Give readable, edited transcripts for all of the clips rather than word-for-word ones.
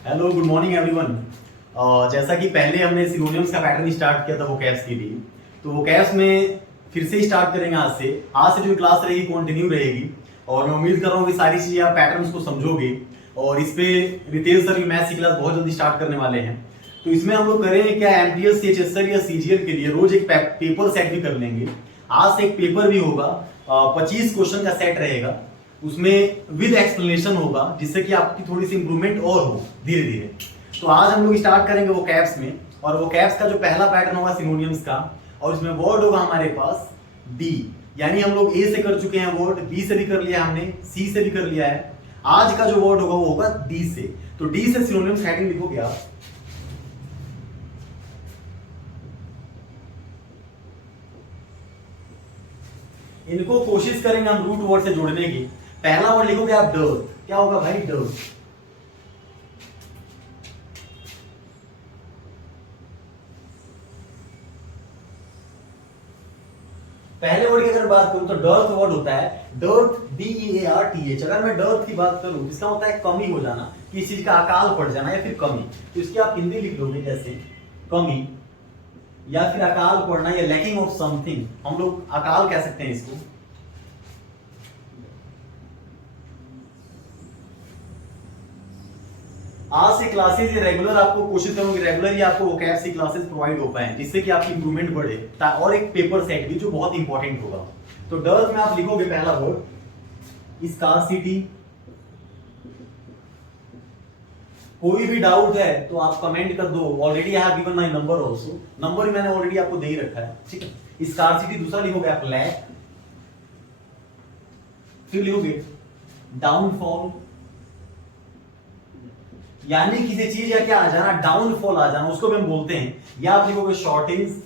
Hello, good morning everyone. जैसा कि पहले हमने सिनोनिम्स का पैटर्न स्टार्ट किया था वोकैब्स के लिए, तो वोकैब्स में फिर से स्टार्ट करेंगे आज से जो क्लास रहेगी कंटिन्यू रहेगी। और मैं उम्मीद कर रहा हूँ कि सारी चीजें आप पैटर्न्स को समझोगे। और इस पे रितेश सर की मैथ्स की क्लास बहुत जल्दी स्टार्ट करने वाले हैं। तो इसमें हम लोग करेंगे क्या, एमटीएस सीएचएसआर या सीजीएल के लिए रोज एक पेपर सेट भी कर लेंगे। आज से एक पेपर भी होगा, 25 क्वेश्चन का सेट रहेगा, उसमें विद एक्सप्लेनेशन होगा, जिससे कि आपकी थोड़ी सी इंप्रूवमेंट और हो धीरे धीरे। तो आज हम लोग स्टार्ट करेंगे वो कैप्स में, और वो कैप्स का जो पहला पैटर्न होगा सिनोनिम्स का, और उसमें वर्ड होगा हमारे पास डी। यानी हम लोग ए से कर चुके हैं वर्ड, बी से भी कर लिया हमने, सी से भी कर लिया है। आज का जो वर्ड होगा वो होगा डी से। तो डी से सिनोनिम्स हेडिंग लिखोगे आप। इनको कोशिश करेंगे हम रूट वर्ड से जोड़ने की। पहला वर्ड लिखोगे आप डर्थ। क्या होगा भाई? डर्थ। पहले वर्ड की अगर बात करूं तो डर्थ वर्ड होता है डर्थ, DEARTH। अगर मैं डर्थ की बात करूं इसका होता है कमी हो जाना, किसी चीज का अकाल पड़ जाना या फिर कमी। तो इसकी आप हिंदी लिख लोगे जैसे कमी या फिर अकाल पड़ना या लैकिंग ऑफ समथिंग, हम लोग अकाल कह सकते हैं इसको। आज से क्लासेस ये रेगुलर, आपको कोशिश करूंगी रेगुलर ही आपको वोकैब्स की क्लासेस प्रोवाइड हो पाए, जिससे कि आपकी इंप्रूवमेंट बढ़े, और एक पेपर सेट भी जो बहुत इंपॉर्टेंट होगा। तो डर्थ में आप लिखोगे पहला वर्ड स्कार्सिटी। कोई भी डाउट है तो आप कमेंट कर दो। Already I have given my number also, number भी मैंने ऑलरेडी आपको दे ही रखा है, ठीक है। स्कार्सिटी। दूसरा लिखोगे आप लैक। फिर लिखोगे डाउनफॉल, यानी किसी चीज का क्या आ जाना, डाउनफॉल आ जाना, उसको भी हम बोलते हैं। या आप लिखोगे शॉर्टेज।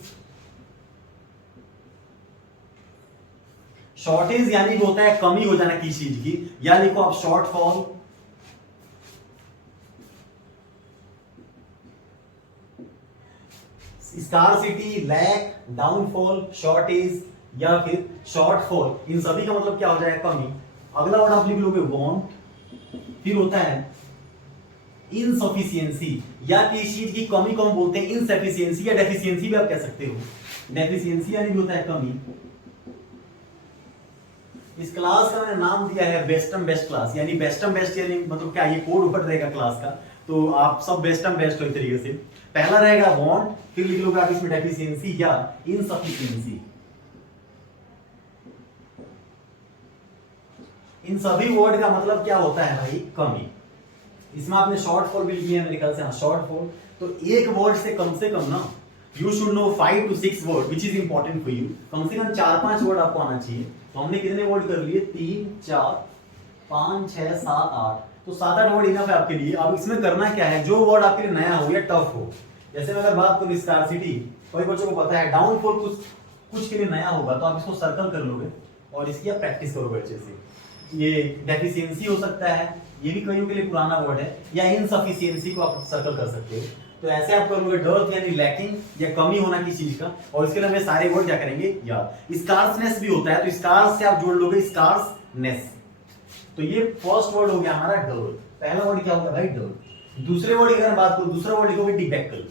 शॉर्टेज यानी कि होता है कमी हो जाना किसी चीज की, या लिखो आप shortfall. Scarcity, lack, downfall, shortage या फिर शॉर्टफॉल, इन सभी का मतलब क्या हो जाएगा? कमी। अगला वर्ड आप लिख लोगे वांट। फिर होता है इनसफिशियंसी, या किसी चीज की कमी को हम बोलते हैं इनसफिशियंसी, या डेफिशिएंसी भी आप कह सकते हो। डेफिशिएंसी यानी भी होता है कमी। इस क्लास का मैंने नाम दिया है बेस्टम बेस्ट क्लास, यानी बेस्टम बेस्ट यानी मतलब क्या, ये कोड वर्ड रहेगा क्लास का। तो आप सब बेस्टम बेस्ट हो एक तरीके से। पहला रहेगा वांट, फिर लिख लोगे आप इसमें डेफिशिएंसी या इनसफिशियंसी। इन सभी वर्ड का मतलब क्या होता है भाई? कमी। इसमें आपने शॉर्टफॉल भी लिखी है मेरे ख्याल से, हाँ शॉर्टफॉल। तो एक वर्ड से कम ना, you should know 5 to 6 word which is important for you. कम से कम 4-5 वर्ड आपको आना चाहिए। तो हमने कितने वर्ड कर लिए? 3, 4, 5, 6, 7, 8। तो 7-8 वर्ड इनफ है आपके लिए। अब इसमें करना क्या है, जो वर्ड आपके लिए नया हो या टफ हो। जैसे मैं अगर बात करूं स्कार्सिटी, कोई बच्चों को पता है। डाउनफॉल कुछ के लिए नया होगा, तो आप इसको सर्कल कर लोगे और इसकी आप प्रैक्टिस करोगे अच्छे से। ये डेफिशिएंसी हो सकता है, ये भी कईयों के लिए पुराना वर्ड है, या इनसफिशियंसी को आप सर्कल कर सकते हो। तो ऐसे आप करोगे डर्थ यानी लैकिंग या कमी होना किसी चीज का, और इसके लिए हमें सारे वर्ड क्या करेंगे याद। स्कार्सनेस भी होता है, तो स्कार्स से आप जोड़ लोगे स्कार्सनेस। तो ये फर्स्ट वर्ड हो गया हमारा डर्थ। पहला वर्ड क्या होगा भाई? डर्थ। दूसरे वर्ड की अगर बात करूं, दूसरा वर्ड लिखोगे डिबेकल।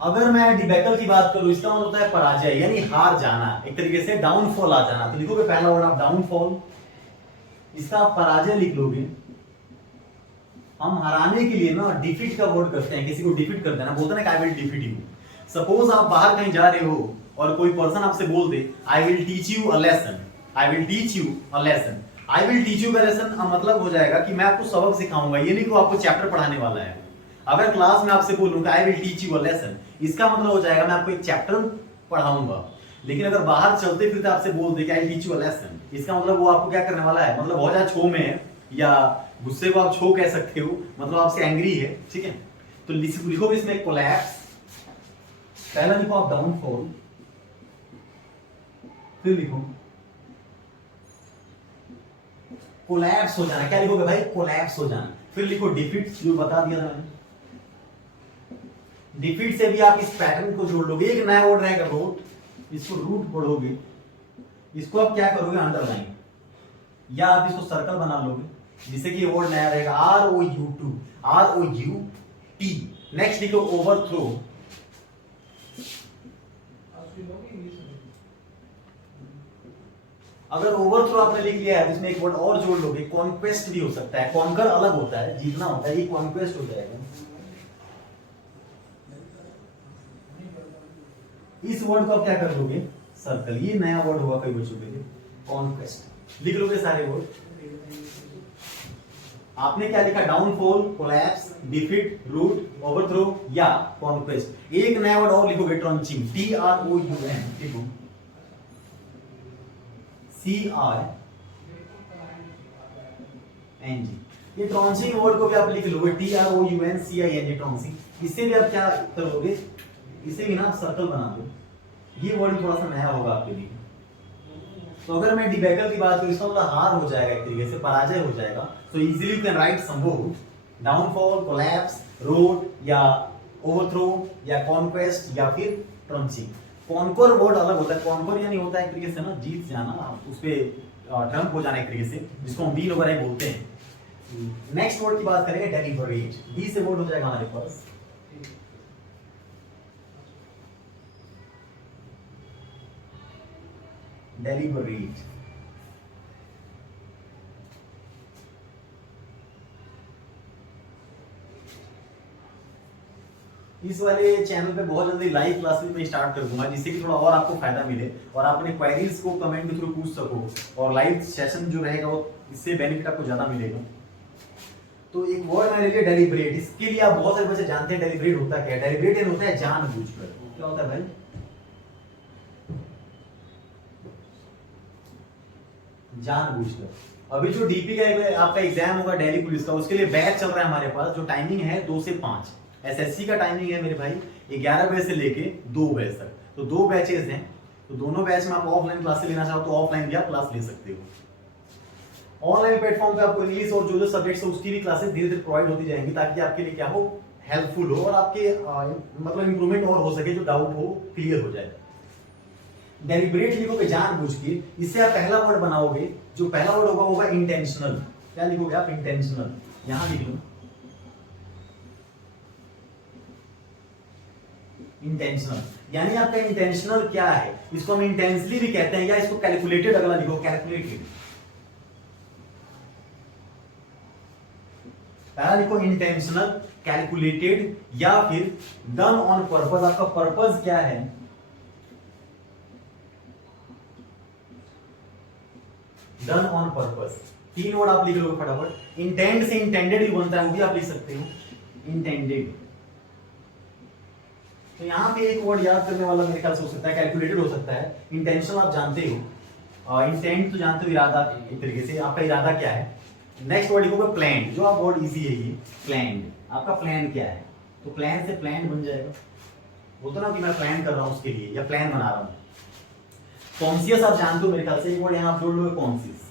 अगर मैं डिबेकल की बात करूं, इसका मतलब होता है पराजय, यानी हार जाना, एक तरीके से डाउनफॉल आ जाना। तो लिखोगे पहला वर्ड आप डाउनफॉल, इसका आप पराजय लिख लोगे। हम हराने के लिए ना डिफीट का वर्ड करते हैं, किसी को डिफीट कर देना, बोलते हैं ना I will defeat you. Suppose आप बाहर कहीं जा रहे हो और कोई पर्सन आपसे बोल दे I will teach you a lesson, I will teach you a lesson. I will teach you का लेसन मतलब हो जाएगा कि मैं आपको सबक सिखाऊंगा, ये नहीं कि वो आपको चैप्टर पढ़ाने वाला है। अगर क्लास में आपसे बोलूं आई will teach you a lesson, इसका मतलब हो जाएगा मैं आपको एक चैप्टर पढ़ाऊंगा। लेकिन अगर बाहर चलते फिरते आपसे बोल दे I teach you a lesson, इसका मतलब वो आपको क्या करने वाला है, मतलब बहुत ज्यादा छो में है, या गुस्से को आप छो कह सकते हो, मतलब आपसे एंग्री है, ठीक है। तो लिखो इसमें कोलैप्स। पहला लिखो आप डाउनफॉल, फिर लिखो कोलैप्स हो जाना। क्या लिखोगे भाई? कोलैप्स हो जाना। फिर लिखो डिफीट, जो बता दिया था मैंने। डिफीट से भी आप इस पैटर्न को जोड़ लोगे। एक नया वर्ड रहेगा रोट, इसको रूट पढ़ोगे, इसको आप क्या करोगे, अंडरलाइन, या आप इसको सर्कल बना लोगे जिससे कि वर्ड नया रहेगा, ROU2, ROUT। नेक्स्ट लिखो ओवरथ्रो। अगर ओवरथ्रो आपने लिख लिया है तो इसमें एक वर्ड और जोड़ लोगे, कॉन्क्वेस्ट भी हो सकता है। कॉन्कर अलग होता है, जीतना होता है, ये कॉन्क्वेस्ट हो जाएगा। इस वर्ड को आप क्या कर लोगे, सर्कल, ये नया वर्ड होगा कई बच्चों के लिए, कॉन्क्वेस्ट। लिख लोगे सारे वर्ड। आपने क्या लिखा, downfall, collapse, defeat, rout, overthrow या कॉन्क्वेस्ट। एक नया वर्ड और लिखोगे, ट्रंचिंग, TROUN, लिखो CRNG। ये ट्रॉन्सिंग वर्ड को भी आप लिख लोगे, TROUNCING, ट्रॉन्सिंग। इससे भी आप क्या करोगे, इसे भी ना सर्कल बना दो। ये वर्ड थोड़ा सा नया होगा आपके लिए। तो अगर मैं डिबैकल की बात करूं, इसका मतलब हार हो जाएगा, एक तरीके से पराजय हो जाएगा। So easily you can write some word, downfall, collapse, rout या ओवरथ्रो या कॉन्क्वेस्ट या फिर ट्रंचिंग। कॉन्कर वर्ड अलग होता है। कॉन्कर यानी होता है एक तरीके से ना जीत जाना, उस पे ट्रम्प हो जाना एक तरीके से, जिसको हम विन वगैरह बोलते हैं। नेक्स्ट वर्ड की बात करेंगे, डेलिबरेट। डी से वर्ड हो जाएगा हमारे पास डेलिबरेट। इस वाले चैनल पे बहुत जल्दी लाइव क्लासेस में स्टार्ट कर दूंगा, जिससे कि थोड़ा और आपको फायदा मिले और आप अपने क्वेरीज को कमेंट के थ्रू पूछ सको, और लाइव सेशन जो रहेगा वो इससे बेनिफिट आपको ज्यादा मिलेगा। तो एक वर्ड मैंने लिया डेलिबरेट। इसके लिए आप बहुत सारे बच्चे जानते हैं डेलिबरेट होता क्या है। डेलिबरेट होता है जानबूझकर। क्या होता है भाई, जानबूझकर। अभी जो डीपी का आपका एग्जाम होगा दिल्ली पुलिस का, उसके लिए बैच चल रहा है हमारे पास, जो टाइमिंग है 2 से 5। एसएससी का टाइमिंग है मेरे भाई 11 बजे से लेके 2 बजे तक। तो 2 बैचेस हैं, तो दोनों बैच में आप ऑफलाइन क्लासेस लेना चाहो तो ऑफलाइन भी आप क्लास ले सकते हो। ऑनलाइन प्लेटफॉर्म पे आपको इंग्लिश और जो सब्जेक्ट्स है उसकी भी क्लासेस धीरे धीरे प्रोवाइड होती जाएंगी, ताकि आपके लिए क्या हो, हेल्पफुल हो और आपके मतलब इंप्रूवमेंट और हो सके, जो डाउट हो क्लियर हो जाए। डेलिबरेट लिखोगे जानबूझ के। इससे आप पहला वर्ड बनाओगे, जो पहला वर्ड होगा इंटेंशनल। क्या लिखोगे आप, इंटेंशनल। यहां लिख लो इंटेंशनल, यानी आपका इंटेंशनल क्या है। इसको हम इंटेंसली भी कहते हैं, या इसको कैलकुलेटेड, अगला लिखो कैलकुलेटेड। पहला लिखो इंटेंशनल, कैलकुलेटेड या फिर डन ऑन पर्पस। आपका पर्पस क्या है, डन ऑन पर्पस। 3 वर्ड आप लिख लो फटाफट। इंटेंड से इंटेंडेड भी बनता है, वो भी आप लिख सकते हो, इंटेंडेड। तो यहां पे एक वर्ड याद करने वाला मेरे ख्याल से हो सकता है कैलकुलेटेड हो सकता है। इंटेंशन आप जानते हो, इंटेंट तो जानते हो, इरादा, एक तरीके से आपका इरादा क्या है। नेक्स्ट वर्ड लिखोगे प्लान, जो आप वर्ड इजी है ये, प्लान। आपका प्लान क्या है, तो प्लान से प्लान बन जाएगा। बोलते ना कि मैं प्लान कर रहा हूं उसके लिए, या प्लान बना रहा हूं। कॉन्शियस आप जानते हो मेरे ख्याल से, एक वर्ड यहां आप जोड़ लो, कॉन्शियस।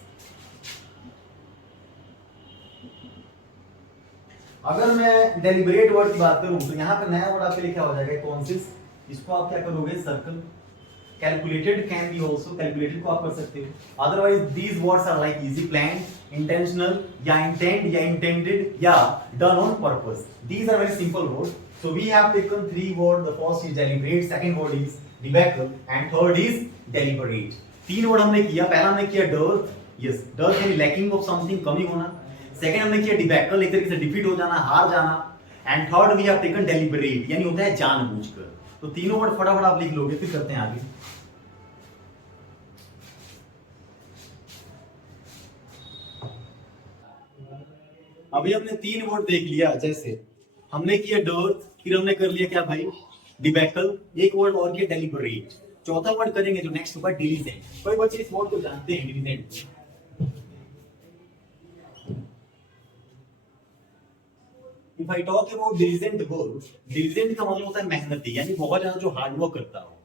अगर मैं डेलिबरेट वर्ड की बात करूं तो यहां पे नया वर्ड आपके लिए क्या हो जाएगा, कॉन्शियस। इसको आप क्या करोगे, circle. Calculated can be also, calculated को आप कर सकते हो। Otherwise these words are like easy, plan, intentional या इंटेंड या इंटेंडेड या done on purpose. These are very simple word. So we have taken 3 word. The first is deliberate, second word is debacle and third is deliberate. 3 word हमने किया। पहला हमने किया डर, yes, डर यानी लैकिंग ऑफ समथिंग, कमी होना। सेकंड हमने किया डिबैकल, एक तरीके से डिफीट हो जाना, हार जाना। And third we have taken deliberate, यानी होता है जानबूझकर। तो तीनों वर्ड फटाफट आप लिख लोगे, फिर करते हैं आगे। अभी हमने 3 वर्ड देख लिया, जैसे हमने किया डर, फिर हमने कर लिया क्या भाई, डिबैकल, एक वर्ड और किया डेलिबरेट। चौथा वर्ड करेंगे जो नेक्स्ट होगा डिलीजेंट। कोई बच्चे इस वर्ड को जानते हैं, diligent. If I talk about diligent work, diligent का मतलब होता है मेहनती, यानी बहुत ज्यादा जो हार्ड वर्क करता हो।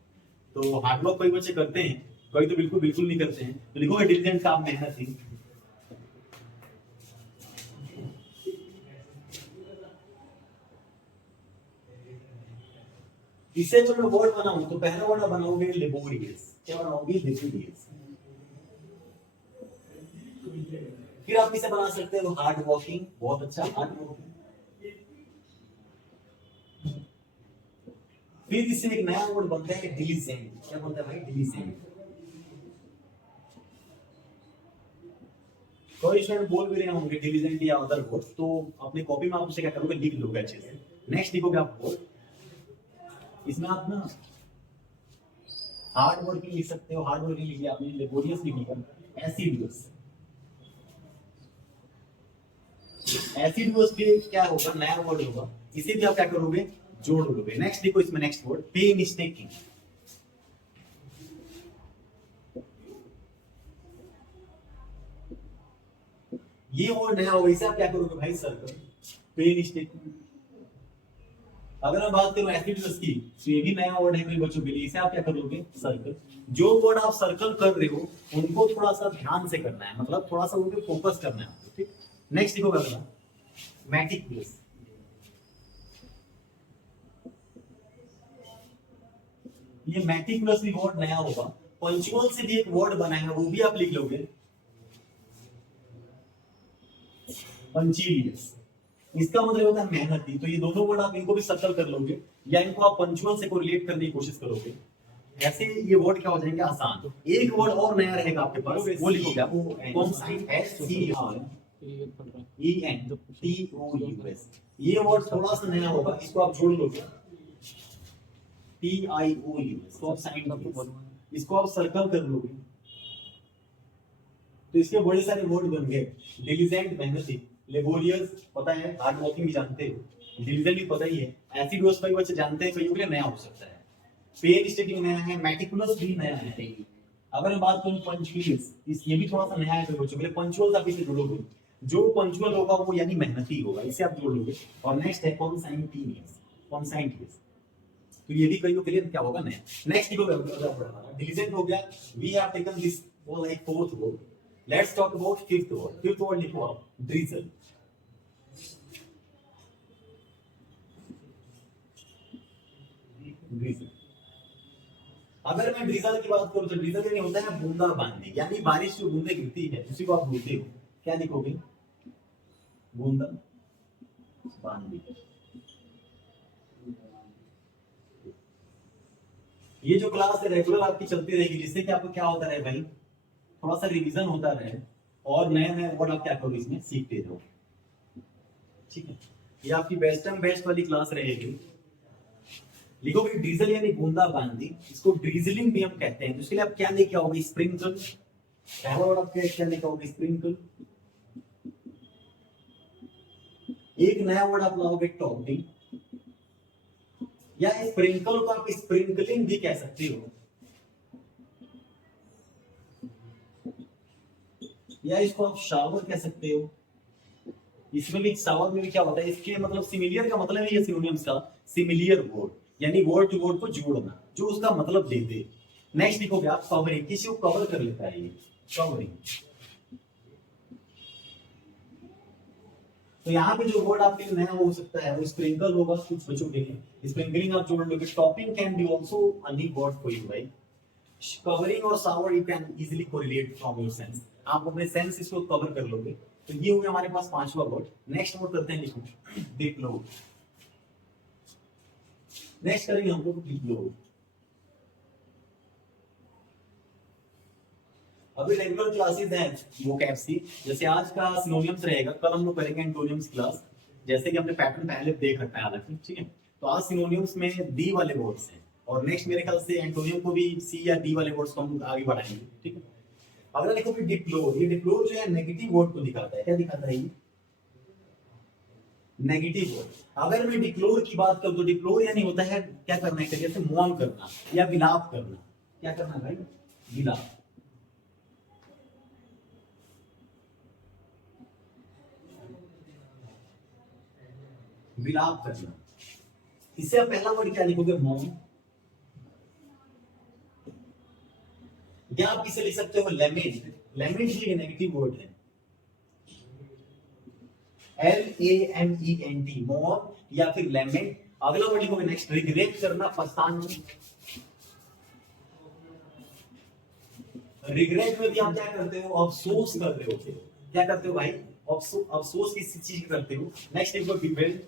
तो हार्ड वर्क कोई बच्चे करते हैं, कोई तो बिल्कुल बिल्कुल नहीं करते हैं। तो लिखोगे डिलिजेंट का आप मेहनती। इससे जो मैं वर्ड बनाऊं तो पहला वर्ड बनाओगे लेबोरियस, क्या बनाओगे लेबोरियस। फिर आप इसे बना सकते हो हार्ड वर्किंग, बहुत अच्छा हार्ड वर्किंग। फिर इससे एक नया वर्ड बनता है डिलीजेंट, क्या बनता है भाई डिलीजेंट। कोई स्टूडेंट बोल भी रहे होंगे डिलीजेंट या अदर वर्ड, तो अपनी कॉपी में आप उसे क्या करोगे लिख लोगे अच्छे से। नेक्स्ट लिखोगे आप वर्ड, इसमें आप ना हार्ड वर्किंग लिख सकते हो, हार्ड वर्किंग लिखिए आपने, लेबोरियस लिख लिया, एसिडियस। एसिडियस भी क्या होगा नया वर्ड होगा, इसे भी आप क्या करोगे जोड़ लोगे। नेक्स्ट देखो इसमें नेक्स्ट वर्ड पेनिस्टेकिंग। ये वर्ड नया होगा, इसे आप क्या करोगे भाई सर्कल, पेनिस्टेकिंग। अगर मैं बात करूं एसिडियस की तो ये भी नया वर्ड है मेरे बच्चों के लिए, इसे आप क्या करोगे सर्कल। जो वर्ड आप सर्कल कर रहे हो उनको थोड़ा सा ध्यान से करना है, मतलब थोड़ा सा उनको फोकस करना है आपको, ठीक। नेक्स्ट देखो अगला मेटिकुलस। ये मेटिकुलस भी वर्ड नया होगा, पंचुअल से भी एक वर्ड बना है वो भी आप लिख लोगे पंचुअलियस, इसका मतलब होता है मेहनती। तो ये दोनों वर्ड आप इनको भी सर्कल कर लोगे या इनको आप पंचुअल से कोरिलेट करने की कोशिश करोगे, ऐसे ये वर्ड क्या हो जाएंगे आसान। एक वर्ड और नया रहेगा आपके पास, वो लिखोगे आप कौन सा S C R E N T O U S. ये वर्ड थोड़ा सा नया होगा, इसको आप जोड़ लोगे टी आई ओ यू, इसको आप साइन, इसको आप सर्कल कर लोगे तो इसके बड़े सारे वर्ड बन गए। डिलीजेंट मेहनती, लेबोरियस पता है, हार्ड वर्किंग भी जानते हो, डिलीजेंट भी पता ही है, एसिडोस कई बच्चे जानते हैं, कईयों के लिए नया हो सकता है। पेनिस्टेकिंग नया है, मेटिकुलस भी नया है। अगर मैं बात करूं पंचुअलियस, इस ये भी थोड़ा सा नया है कई बच्चों के लिए। पंचुअल आप इसे जोड़ोगे, जो पंचुअल होगा वो यानी मेहनती होगा, इसे आप जोड़ लोगे। और नेक्स्ट है कॉन्साइंटिनियस, कॉन्साइंटिनियस, तो ये भी कईयों के लिए क्या होगा नया। नेक्स्ट डिलीजेंट हो गया, वी हैव टेकन दिस वो like fourth word. Let's talk about fifth word. Fifth word लिखो आप ड्रिजल। ड्रिजल, अगर मैं ड्रिजल की बात करूं तो ड्रिजल यानी होता है बूंदा बांदी, यानी बारिश जो बूंदे गिरती है उसी को आप बोलते हो, क्या लिखोगे बूंदा बांदी। ये जो क्लास है रेगुलर आपकी चलती रहेगी, जिससे कि आपको क्या होता रहे भाई थोड़ा सा रिवीजन होता रहे और नए नए वर्ड आप क्या करोगे इसमें सीखते रहो, ठीक है। ये आपकी बेस्ट एंड बेस्ट वाली क्लास रहेगी। लिखोगे डीजल यानी बूंदा बांदी, इसको ड्रीजलिंग भी हम कहते हैं। तो इसके लिए आप क्या लेके आओगे स्प्रिंकल, पहला वर्ड आप क्या लेके आओगे स्प्रिंकल। एक नया वर्ड आप लाओगे टॉपिंग, या स्प्रिंकल को आप स्प्रिंकलिंग भी कह सकते हो, या इसको आप शावर कह सकते हो। इसमें भी शावर में भी क्या होता है, इसके मतलब सिमिलियर का मतलब है ये सिनोनिम्स का सिमिलियर वर्ड, यानी वर्ड टू वर्ड को जोड़ना जो उसका मतलब दे दे। नेक्स्ट लिखोगे आप कवरिंग, किसी को कवर कर लेता है ये कवरिंग। तो यहाँ पे जो वर्ड आपके लिए नया हो सकता है वो स्प्रिंकल होगा कुछ बच्चों के लिए, स्प्रिंकलिंग आप जोड़ लोगे। Topping can be also a new word for you right. Covering और shower you can easily correlate from your sense, आप अपने सेंस इसको कवर कर लोगे। तो ये हो गया हमारे पास पांचवा वर्ड। नेक्स्ट वर्ड करते हैं लिखो डिप्लोर। नेक्स्ट करेंगे हम लोग डिप्लोर। अभी रेगुलर क्लासेस हैं वोकैब्स की, जैसे आज का सिनोनिम्स रहेगा, कल हम लोग करेंगे एंटोनिम्स क्लास, जैसे कि हमने पैटर्न पहले देख रखा है हालांकि, ठीक है। तो आज सिनोनिम्स में डी वाले वर्ड्स हैं और नेक्स्ट मेरे ख्याल से एंटोनियम को भी सी या डी वाले वर्ड्स को हम आगे बढ़ाएंगे, ठीक है। अगर देखो कि डिप्लोर, ये डिप्लोर जो है नेगेटिव वर्ड को दिखाता है, क्या दिखाता है ये नेगेटिव वर्ड। अगर मैं डिप्लोर की बात करूं तो डिप्लोर यानी होता है क्या करना है, जैसे मौन करना या विलाप करना। क्या करना भाई विलाप। विलाप करना, इससे आप पहला वर्ड क्या लिखोगे मौन, या आप इसे लिख सकते हो लेमेंट। लेमेंट भी नेगेटिव वर्ड है, LAMENT मौन या फिर लेमेंट। अगला वर्ड लिखोगे नेक्स्ट, रिग्रेट करना, पछताना। रिग्रेट में भी आप क्या करते हो, अफसोस कर रहे होते हो। क्या करते हो भाई, अफसोस किसी चीज की करते हो। नेक्स्ट लिखो बिवेल।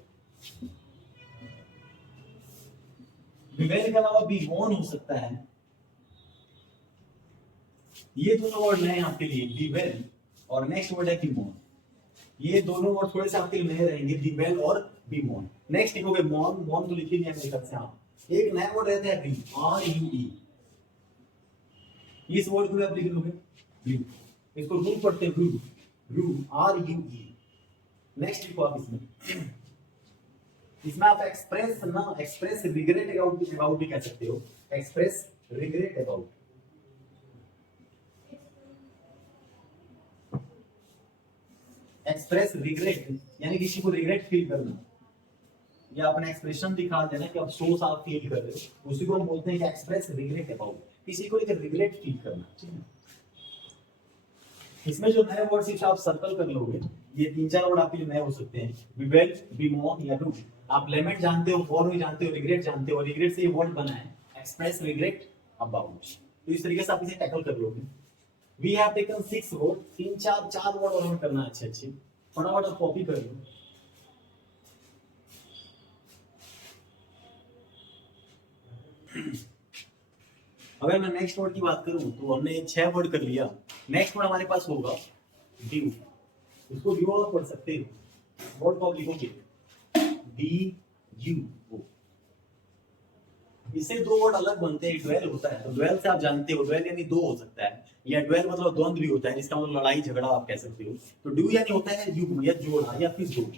बिवेल के अलावा बिमोन हो सकता है। ये दोनों वर्ड नए आपके लिए, बिवेल और नेक्स्ट वर्ड है बिमोन। ये दोनों वर्ड थोड़े से आपके लिए नए रहेंगे, बिवेल और बिमोन। नेक्स्ट लिखोगे मॉन। मॉन तो लिखी नहीं है मेरे ख्याल से। हाँ, एक नया वर्ड रहता है RUE। इस वर्ड को आप लिख लोगे रू, इसको रू पढ़ते हैं, रू, रू, RUE। नेक्स्ट लिखो आप इसमें आप एक्सप्रेस ना, एक्सप्रेस रिग्रेट अबाउट भी कह सकते हो। Express regret about, express regret यानी किसी को रिग्रेट फील करना, या अपना एक्सप्रेशन दिखा देना कि अफसोस आप फील कर रहे हो, उसी को हम बोलते हैं कि एक्सप्रेस रिग्रेट अबाउट, किसी को लेकर रिग्रेट फील करना। ठीक है, इसमें जो नए वर्ड सिर्फ आप सर्कल कर लोगे, ये 3-4 वर्ड आपके लिए नए हो सकते हैं, बिवेल, बिमोन या रू। आप लेमेंट जानते हो, फॉर्म जानते हो, रिग्रेट जानते हो, रिग्रेट से ये वर्ड बना है एक्सप्रेस रिग्रेट अबाउट। तो इस तरीके से आप इसे टैकल कर लोगे। We have taken 6 word, 3-4 word और हमें करना है अच्छे फटाफट आप कॉपी कर लो। अगर मैं नेक्स्ट वर्ड की बात करूं तो हमने 6 वर्ड कर लिया। नेक्स्ट वर्ड हमारे पास होगा ड्यू। इसको ड्यू आप पढ़ सकते हो। वर्ड को आप लिखोगे DUO। इससे 2 वर्ड अलग बनते हैं, ड्वेल होता है। तो ड्वेल से आप जानते हो, ड्वेल यानी 2 हो सकता है, या ड्वेल मतलब द्वंद्व भी होता है, इसका मतलब लड़ाई झगड़ा आप कह सकते हो। तो ड्यू यानी होता है युग्म या जोड़ा या फिर जोड़।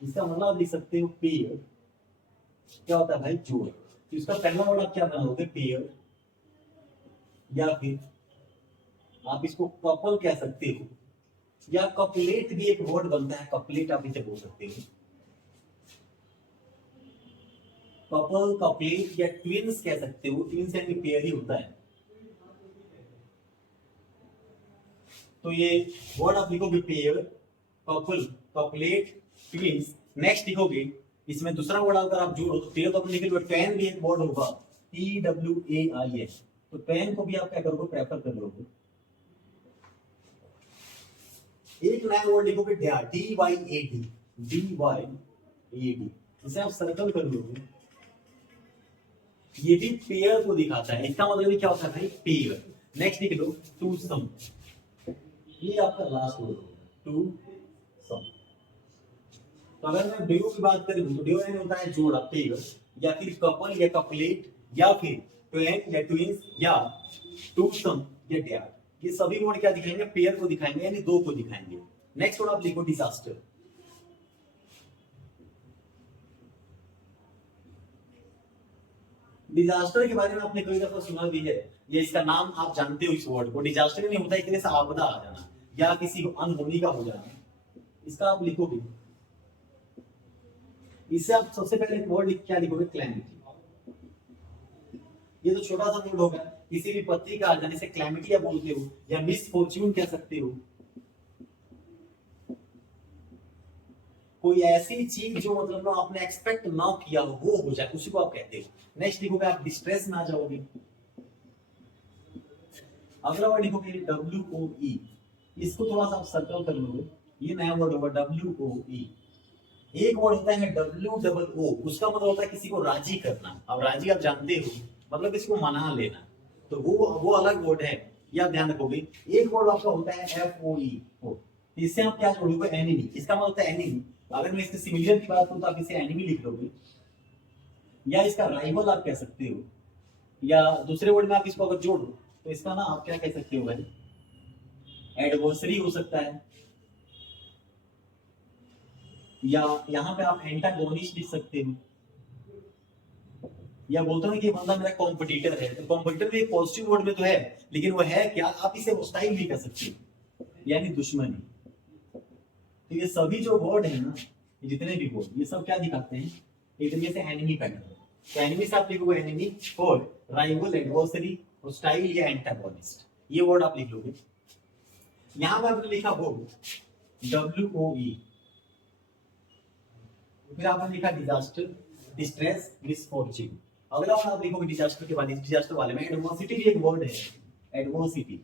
इसका मतलब आप लिख सकते हो पेयर। क्या होता है भाई, जोड़। तो इसका पहला वर्ड आप क्या बनाओगे, पेयर, या फिर आप इसको कपल कह सकते हो, या कपलेट भी एक वर्ड बनता है, कपलेट आप इसे बोल सकते हो। कपल, कपलेट या ट्विंस कह सकते हो। ट्विंस यानी पेयर ही होता है। तो ये वर्ड आप लिखोगे pair, couple, couplet, twins. Next लिखोगे इसमें दूसरा वर्ड अगर आप जोड़ो तो पेयर तो अपने लिख लो, ट्वेन भी एक वर्ड होगा, TWAIN। तो ट्वेन को भी आप क्या करोगे, प्रेफर कर लोगे। एक नया वर्ड लिखोगे DYAD, DYAD, इसे आप सर्कल कर लोगे। ये भी पेयर को दिखाता है। इसका मतलब क्या होता है भाई, पेयर। नेक्स्ट लिख लो टू सम। ये आपका लास्ट वर्ड होगा, टू सम। तो अगर मैं ड्यू की बात करूं तो ड्यू यानी होता है जोड़ा, पेयर, या फिर कपल या कपलेट, या फिर ट्वेन या ट्विंस, या टू सम या डेयर। ये सभी वर्ड क्या दिखाएंगे, पेयर को दिखाएंगे, यानी 2 को दिखाएंगे। नेक्स्ट वर्ड आप लिखो डिजास्टर। डिजास्टर के बारे में आपने कई दफा सुना भी है, ये इसका नाम आप जानते हो इस वर्ड को। डिजास्टर नहीं होता एक तरह से आपदा आ जाना या किसी अनहोनी का हो जाना। इसका आप लिखोगे, इससे आप सबसे पहले वर्ड क्या लिखोगे, क्लैमिटी। ये तो छोटा सा वर्ड होगा, किसी भी पत्ती का आ जाने से क्लैमिटी आप बोलते हो, या मिसफॉर्च्यून कह सकते हो। कोई ऐसी चीज जो मतलब ना आपने एक्सपेक्ट ना किया हो वो हो जाए, उसी को आप कहते हो। नेक्स्ट लिखोगे आप डिस्ट्रेस में आ जाओगे। अगला वर्ड लिखोगे WOE। इसको थोड़ा सा आप सर्कल कर लोगे, ये नया वर्ड होगा WOE। एक वर्ड होता है WOO, उसका मतलब होता है किसी को राजी करना। अब राजी आप जानते हो, मतलब किसी को मना लेना, तो वो अलग वर्ड है, ये आप ध्यान रखोगे। एक वर्ड आपका होता है FOE, इससे आप क्या जोड़ोगे, एनिमी। इसका मतलब होता है एनिमी। अगर मैं इसके सिमिलर की बात करूं तो आप इसे एनिमी लिख लोगे, या इसका राइवल आप कह सकते हो, या दूसरे वर्ड में आप इसको अगर जोड़ो तो इसका ना आप क्या कह सकते हो भाई, एडवर्सरी हो सकता है, या यहाँ पे आप एंटागोनिस्ट लिख सकते हो, या बोलते हो कि बंदा मेरा कॉम्पिटिटर है। तो कॉम्पिटिटर भी एक पॉजिटिव वर्ड में तो है, लेकिन वो है क्या, आप इसे होस्टाइल भी कह सकते हो, यानी दुश्मनी। तो ये सभी जो वर्ड है ना, जितने भी वर्ड, ये सब क्या दिखाते हैं, एक तरीके से एनिमी पैटर्न। तो एनिमी से आप लिखोगे एनिमी, और राइवल, एडवर्सरी, होस्टाइल या एंटागोनिस्ट, ये वर्ड आप लिख लोगे। यहां पर आपने लिखा वर्ड WOE, फिर आपने लिखा डिजास्टर, डिस्ट्रेस, मिसफॉर्च्यून। अगला वर्ड आप लिखोगे डिजास्टर के बाद, इस डिजास्टर वाले में एडवर्सिटी भी एक वर्ड है, एडवर्सिटी।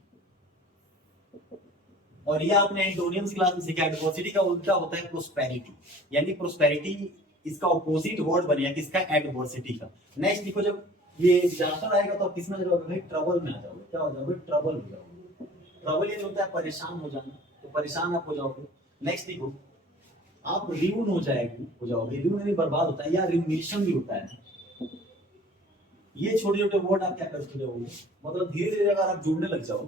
और ये आपने एंटोनियम्स क्लास में सीखा, एडवर्सिटी का उल्टा होता है प्रोस्पेरिटी, यानी प्रोस्पेरिटी इसका ऑपोजिट वर्ड बनेगा किसका, एडवर्सिटी का। नेक्स्ट देखो, जब ये डिजास्टर आएगा तो आप किस में आ जाओगे भाई, ट्रबल में आ जाओगे। क्या हो जाओगे, ट्रबल हो जाओगे। ट्रबल ये होता है परेशान हो जाना, तो परेशान आप हो जाओगे। नेक्स्ट देखो, आप रियून हो जाओगे, रियून यानी बर्बाद होता है, या रियूनेशन भी होता है। ये छोटे छोटे वर्ड आप क्या करते जाओगे, मतलब धीरे धीरे अगर आप जुड़ने लग जाओ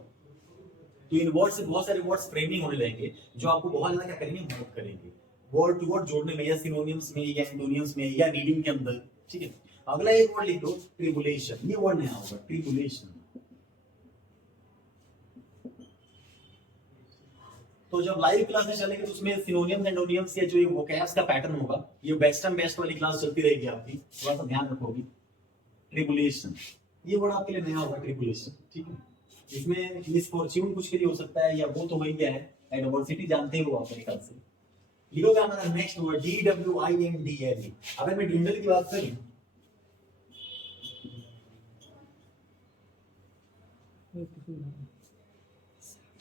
तो इन वर्ड से बहुत सारे वर्ड्स फ्रेमिंग होने लगेंगे, जो आपको बहुत ज्यादा क्या करेंगे, मदद करेंगे वर्ड टू वर्ड जोड़ने में, या सिनोनिम्स में, या एंटोनियम्स में, या रीडिंग के अंदर। ठीक है, अगला एक वर्ड लिख दो, ट्रिबुलेशन। ये वर्ड नया होगा, ट्रिबुलेशन। तो जब लाइव क्लासेस चलेंगे तो उसमें सिनोनियम्स एंटोनियम्स या जो ये वोकैब्स का पैटर्न होगा, ये वेस्टर्न बेस्ट वाली क्लास चलती रहेगी आपकी, थोड़ा सा ध्यान रखोगी। ट्रिबुलेशन, ये वर्ड आपके लिए नया होगा, ट्रिबुलेशन। ठीक है, इसमें मिसफॉर्च्यून कुछ के लिए हो सकता है, या वो तो वही क्या है, एडवर्सिटी जानते हो आप मेरे ख्याल से। लिखोगे हमारा नेक्स्ट वर्ड DWINDLE। अगर मैं डिंडल की बात करूं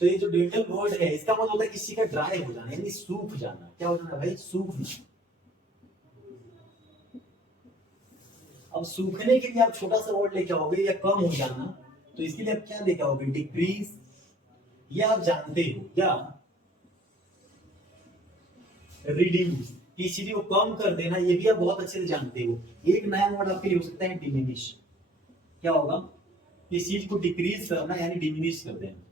तो ये जो डिंडल वर्ड है, इसका मतलब होता है किसी का ड्राई हो जाना, यानी सूख जाना। क्या हो जाना भाई, सूखना। अब सूखने के लिए आप छोटा सा वर्ड लेके आओगे, या कम हो जाना, तो इसके लिए आप क्या लेके आओगे, डिक्रीज, या आप जानते हो, या रिड्यूस, किसी चीज को कम कर देना, ये भी आप बहुत अच्छे से जानते हो। एक नया वर्ड आपके लिए हो सकता है डिमिनिश। क्या होगा, किसी चीज को डिक्रीज करना, यानी डिमिनिश कर देना।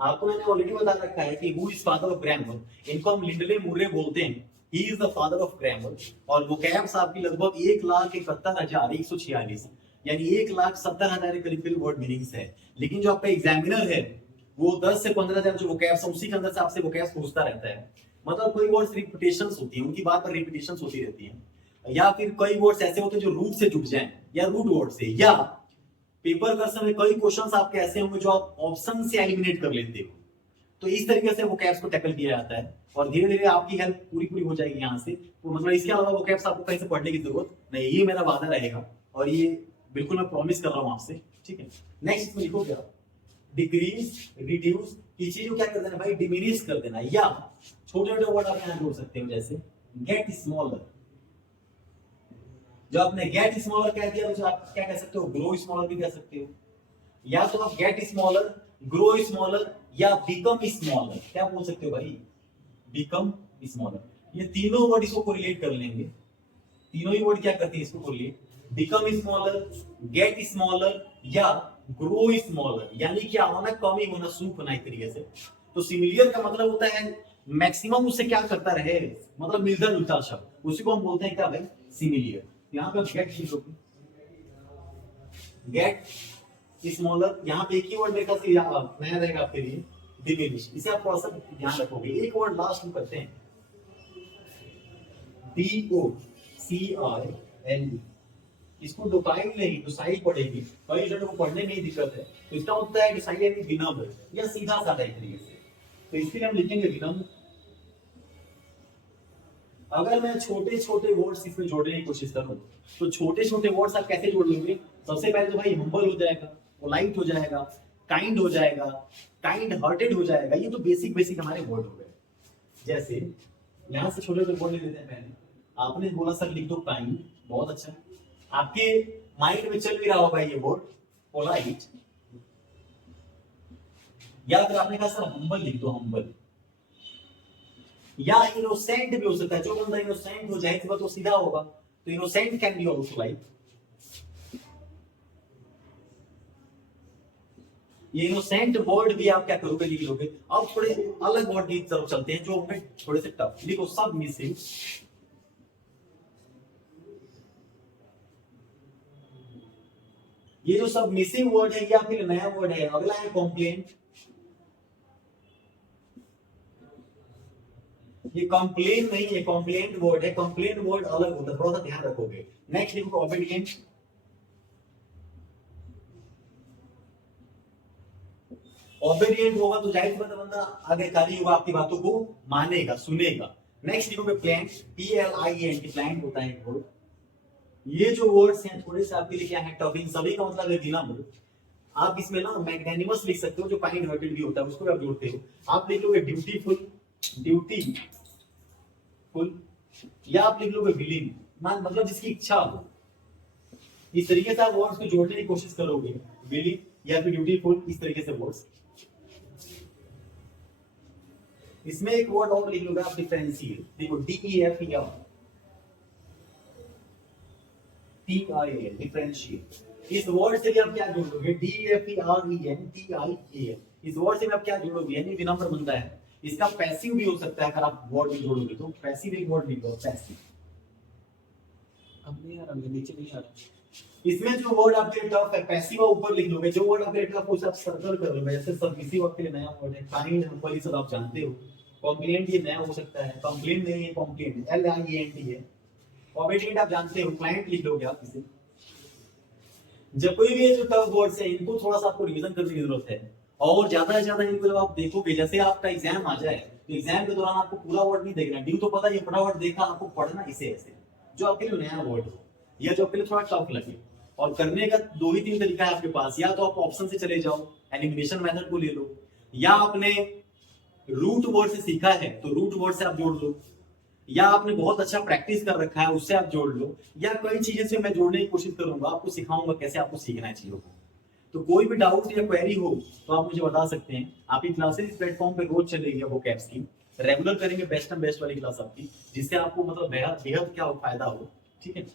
आपको मैंने ऑलरेडी बता रखा है कि who is father of grammar, इनको हम लिंडले मुर्रे बोलते हैं, he is the father of grammar. और वोकैब्स आपकी लगभग 1,71,46, यानी 1,70,000 के करीब वर्ड मीनिंग्स है। लेकिन जो आपका एग्जामिनर है वो 10 से 15,000 जो वोकैब्स है उसी के अंदर से आपसे वोकैब्स पूछता रहता है। मतलब कोई वर्ड्स रिपीटेशंस होती है, उनकी बात पर रिपीटेशंस होती रहती है, या फिर कई वर्ड्स ऐसे होते हैं जो रूट से जुड़ जाएं, या रूट वर्ड से, या पेपर कर समय कई क्वेश्चंस आपके ऐसे होंगे जो आप ऑप्शन से एलिमिनेट कर लेते हो। तो इस तरीके से वोकैब्स को टैकल किया जाता है, और धीरे धीरे आपकी हेल्प पूरी पूरी हो जाएगी यहाँ से। तो मतलब इसके अलावा वोकैब्स आपको कहीं से पढ़ने की जरूरत नहीं, ये मेरा वादा रहेगा, और ये बिल्कुल मैं प्रॉमिस कर रहा हूँ आपसे। ठीक है, नेक्स्ट इसमें लिखो क्या, डिक्रीज, रिड्यूस, किसी चीज को क्या कर देना भाई, डिमिनिश कर देना। या छोटे छोटे वर्ड आप यहाँ जोड़ सकते हो, जैसे गेट स्मॉलर। जो आपने गेट स्मॉलर कह दिया तो आप क्या कह सकते हो, ग्रो स्मॉलर भी कह सकते हो। या तो आप गेट स्मॉलर, ग्रो स्मॉलर, या बिकम स्मॉलर, क्या बोल सकते हो भाई, बिकम स्मॉलर। ये तीनों वर्ड इसको कोरिलेट कर लेंगे, तीनों ही वर्ड क्या करते हैं इसको correlate, become smaller, get smaller, या ग्रो स्मॉलर, यानी क्या होना, कम ही होना, सूखना एक तरीके से। तो सिमिलियर का मतलब होता है मैक्सिमम उससे क्या करता रहे, मतलब मिलता जुलता शब्द, उसी को हम बोलते हैं क्या भाई, सिमिलियर। यहाँ पे गेट लिखोगे, गेट स्मॉलर, यहाँ पे एक ही वर्ड मेरे ख्याल से नया रहेगा आपके लिए, डिमिनिश। इसे आप थोड़ा सा ध्यान रखोगे। एक वर्ड लास्ट में करते हैं, DOCILE, इसको डोकाइल नहीं डोसाइल पढ़ेगी, कई जनों को पढ़ने में ही दिक्कत है। तो इसका मतलब है डोसाइल यानी विनम्र, या सीधा साधा एक तरीके से। तो इसके लिए हम लिखेंगे विनम्र। अगर मैं छोटे छोटे वर्ड्स इसमें जोड़ने की कोशिश करूं तो छोटे छोटे वर्ड्स आप कैसे जोड़ लोगे, सबसे पहले तो भाई हम्बल हो जाएगा, पोलाइट हो जाएगा, काइंड हो जाएगा, काइंड हार्टेड हो जाएगा। ये तो बेसिक बेसिक हमारे वर्ड हो गए। जैसे यहां से छोटे छोटे वर्ड ले लेते हैं। पहले आपने बोला सर लिख दो काइंड, बहुत अच्छा, आपके माइंड में चल भी रहा होगा ये वर्ड पोलाइट, या फिर आपने कहा सर हम्बल लिख दो, हम्बल, या इनोसेंट भी हो सकता है। जो बंदा इनोसेंट हो जाए तो सीधा होगा, तो innocent can be also like. ये इनोसेंट वर्ड भी आप क्या करोगे, लिख लोगे। अब थोड़े अलग वर्ड की तरफ चलते हैं जो हमें थोड़े से टफ, लिखो सब मिसिंग। ये जो सब मिसिंग वर्ड है ये आपके लिए नया वर्ड है। अगला है कॉम्प्लेंट। ये कंप्लेन नहीं है, कंप्लेंट वर्ड है। कंप्लेन वर्ड अलग होता है, थोड़ा सा ध्यान रखोगे। नेक्स्ट लिखो ओबीडिएंट। ओबीडिएंट होगा तो जाहिर सी बात है बंदा आज्ञाकारी होगा, आपकी बातों को मानेगा, सुनेगा। नेक्स्ट लिखोगे प्लांट, PLINT, प्लांट होता है एक वर्ड। ये जो वर्ड्स हैं थोड़े से आपके लिए क्या है, टफ, इन सभी का मतलब है विनम्र। आप इसमें ना मैग्नेनिमस लिख सकते हो, जो काइंड हार्टेड भी होता है उसको भी आप जोड़ते हो। आप लिख लोगे ड्यूटीफुल, ड्यूटीफुल, या आप लिख लोगे विलिंग, मतलब जिसकी इच्छा हो। इस तरीके से आप वर्ड्स को जोड़ने की कोशिश करोगे, विलिंग या फिर ड्यूटीफुल, इस तरीके से वर्ड्स। इसमें एक वर्ड और लिख लोगे आप, डिफरेंशियल। देखो DEFER, TIAL, डिफरेंशियल। इस वर्ड से भी आप क्या जोड़ोगे, DEFERENTIAL, इस वर्ड से भी आप क्या जोड़ोगे, यानी विनम्र बनता है। इसका पैसिव भी हो सकता है, अगर आप वर्ड भी जोड़ोगे तो। पैसिव एक वर्ड लिखो, पैसिव। अब नहीं आ रहा, नीचे नहीं आ रहा। इसमें जो वर्ड आपके लिए टफ है, पैसिव ऊपर लिख लोगे। जो वर्ड आपके लिए टफ है उसे आप सर्कल कर लोगे। जैसे सबमिसिव आपके लिए नया वर्ड है, काइंड, हम्बल, ये सब आप जानते हो। कॉम्प्लिएंट ये नया हो सकता है, कंप्लेंट नहीं है, कॉम्प्लिएंट LIENT है। ऑबिडिएंट आप जानते हो, क्लाइंट लिख लोगे आप इसे। जब कोई भी जो टफ वर्ड्स है इनको थोड़ा सा आपको रिवीजन करने की जरूरत है। और ज्यादा से ज्यादा इनको जब आप देखोगे, जैसे आपका एग्जाम आ जाए तो एग्जाम के दौरान आपको पूरा वर्ड नहीं देखना, ड्यू तो पता है, फटाफट देखा, आपको पढ़ना इसे ऐसे, जो आपके लिए नया वर्ड हो या जो आपके लिए थोड़ा टफ लगे। और करने का 2 ही 3 तरीका है आपके पास, या तो आप ऑप्शन से चले जाओ, एलिमिनेशन मेथड को ले लो, या आपने रूट वर्ड से सीखा है तो रूट वर्ड से आप जोड़ लो, या आपने बहुत अच्छा प्रैक्टिस कर रखा है उससे आप जोड़ लो, या कई चीजें से मैं जोड़ने की कोशिश करूंगा, आपको सिखाऊंगा कैसे आपको सीखना है चीजों को। तो कोई भी डाउट या क्वेरी हो तो आप मुझे बता सकते हैं। आपकी क्लासेस इस प्लेटफॉर्म पे रोज चलेगी वो कैप्स की, रेगुलर करेंगे, बेस्ट एंड बेस्ट वाली क्लास आपकी, जिससे आपको मतलब बेहद बेहद क्या फायदा हो। ठीक है।